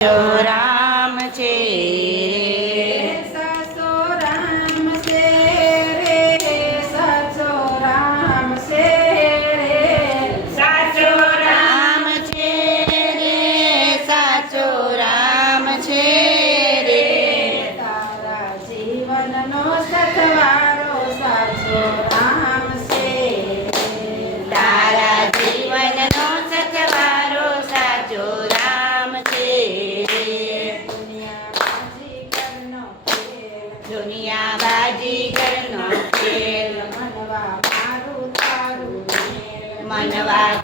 રામ છે સાચો રામ છે રે, સાચો રામ છે રે, સાચો રામ છે રે, સાચો રામ છે રે, તારા જીવનનો સથવારો સાચો રામ છે તારા જીવનનો સથવારો સાચો રામ છે દુનિયા બાજીગરનો ખેલ મનવા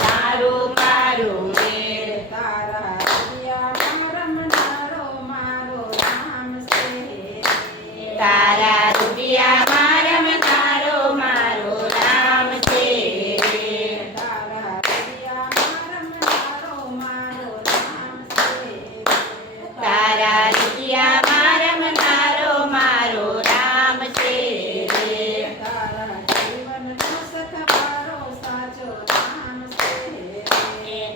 તારું મારું મેલ તારા રૂપિયામાં રમનારો મારો રામ છે તારા રૂપિયામાં રમનારો મારો રામ છે તારા રૂપિયામાં રમનારો મારો રામ છે તારા રૂપિયામાં રમનારો મારો રામ છે તારા જીવનનો સથવારો સાચો રામ છે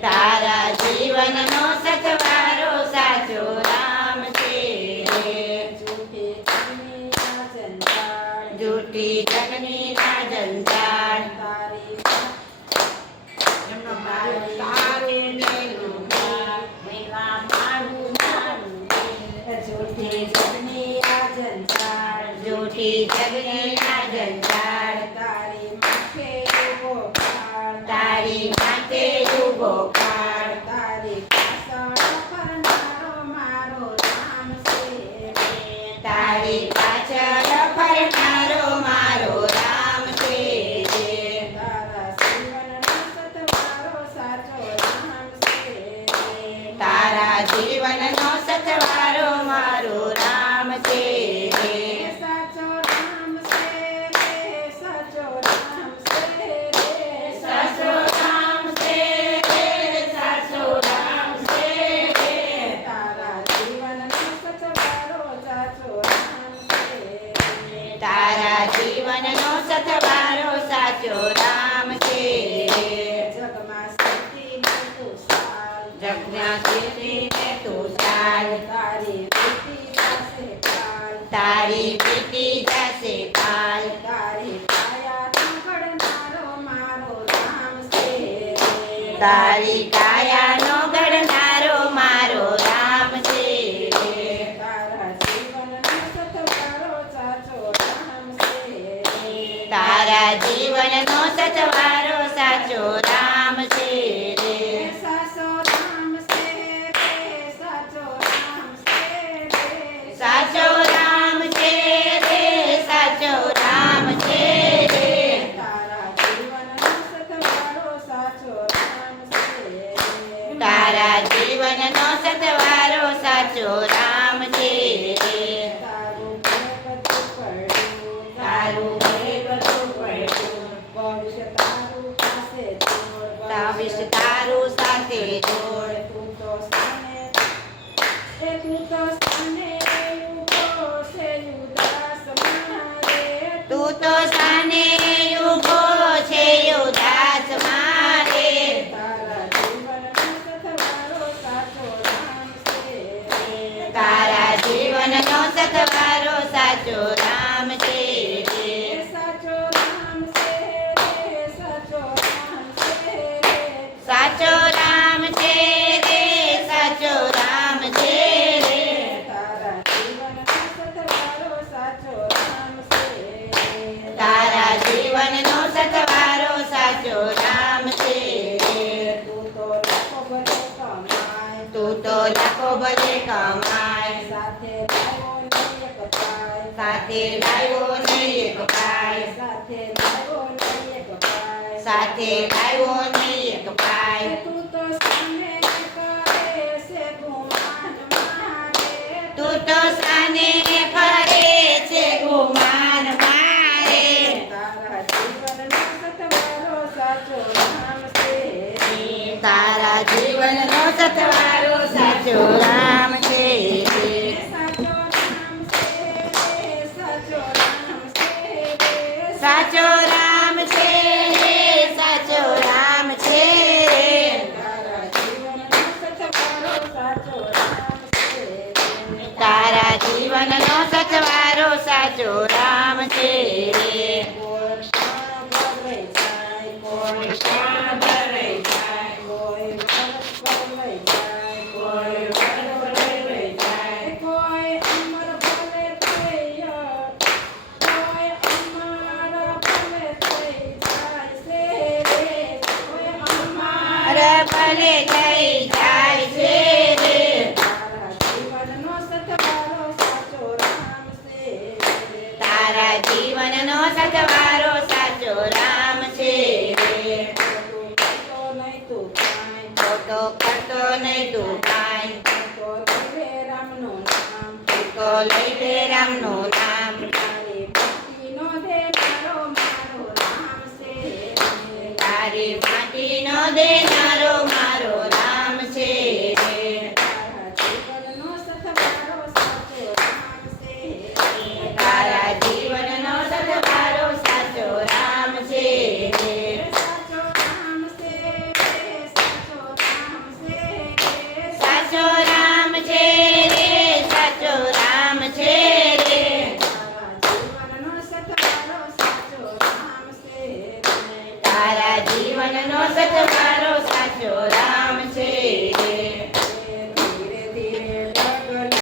તારા જીવનનો સથવારો સાચો રામ છે જૂઠી જગની આ જંજાળ જૂઠી જગની ના જંજાળ તારી તારે મેલું મેલા મારું મારું જૂઠી જગની આ જંજાળ જૂઠી જગની ના જંજાળ તારી માથે ઉભો ખાડ તારી માથે ઊભો ખાડ તારી પાછળ ફરનારો મારો રામ છે તારી પાછળ ફરનારો મારો રામ છે તારા જીવનનો સથવારો સાચો રામ છે તારા જીવનનો સથવારો મારો રામ છે સાચો રામ છે રે, સાચો રામ છે રે, સાચો રામ છે રે, સાચો રામ છે રે, તારા જીવનનો સથવારો સાચો રામ છે તારા જીવનનો સથવારો સાચો રામ છે જગમાં સ્થિતિને તું સાર જગના કીર્તિને તું ચાલ તારી વીતી જશે કાલ તારી વીતી જશે કાલ તારી કાયાનો ઘડનારો મારો રામ છે તારી કાયાનો ઘડનારો મારો રામ છે તારા જીવનનો સથવારો સાચો રામ છે તારા જીવનનો સથવારો સાચો રામ છે સાચો રામ છે રે, સાચો રામ છે રે, સાચો રામ છે રે, સાચો રામ છે રે, તારા જીવનનો સથવારો સાચો રામ છે તારા જીવનનો સથવારો સાચો રામ છે તારું બધું પડ્યું તારું ઘરે બધું પડ્યું ભવિષ્ય તારું પાસે જોડ તાવિશ તારું સાથે જોડ તું તો સાને ઊભો છે ઉદાસ મારે તું તો સાને ઊભો છે ઉદાસ મારે તારા જીવનનો સથવારો સાચો રામ છે તારા જીવનનો સથવારો સાચો રામ છે સાચો રામ છે રે, સાચો રામ છે રે, સાચો રામ છે રે, સાચો રામ છે રે, તારા જીવનનો સથવારો સાચો રામ છે તારા જીવનનો સથવારો સાચો રામ છે તું તો લાખો બધે કમાય તું તો લાખો ભલે કમાય સાથે લાવ્યો ને એક પાય સાથે લાવ્યો ને એક પાય સાથે લાવ્યો ને એક પાય સાથે લાવ્યો ને એક પાય તું તો સામે કરે છે ગુમાન મારે તું તો સાને ફરે છે ગુમાન મારે તારા જીવનનો સથવારો સાચો રામ છે તારા જીવનનો સથવારો સાચો રામ છે સાચો રામ છે રે, સાચો રામ છે રે, સાચો રામ છે રે, સાચો રામ છે રે, તારા જીવનનો સથવારો સાચો રામ જીવનનો સચવારો સાચો રામ છે રે કોઈ ક્ષણ બદલાઈ જાય, કોઈ ક્ષણ બદલાઈ જાય, કોઈ વર્ષ બદલાઈ જાય, કોઈ વર્ષ બદલાઈ જાય, કોઈ અમર ભલે થઈ કોઈ અમર ભલે થઈ જાય છે રે, કોઈ અમર ભલે થઈ જાય છે રે તારા જીવનનો સથવારો સાચો રામ છે રે. તારા જીવનનો સથવારો સાચો રામ છે રે ખોટો કરતો નહીં તું કાંઈ, ખોટો કરતો નહીં તું કાંઈ તો લઈ લે રામનું નામ, તો લઈ લે રામનું નામ તારી ભક્તિનો દેનારો મારો રામ છે રે. તારી માટીનો દેનારો મારો રામ છે રે તારા જીવનનો સથવારો સાચો રામ છે રે. તારા જીવનનો સથવારો સાચો રામ છે સાચો રામ છે રે, સાચો રામ છે રે. તારા જીવનનો સથવારો સાચો રામ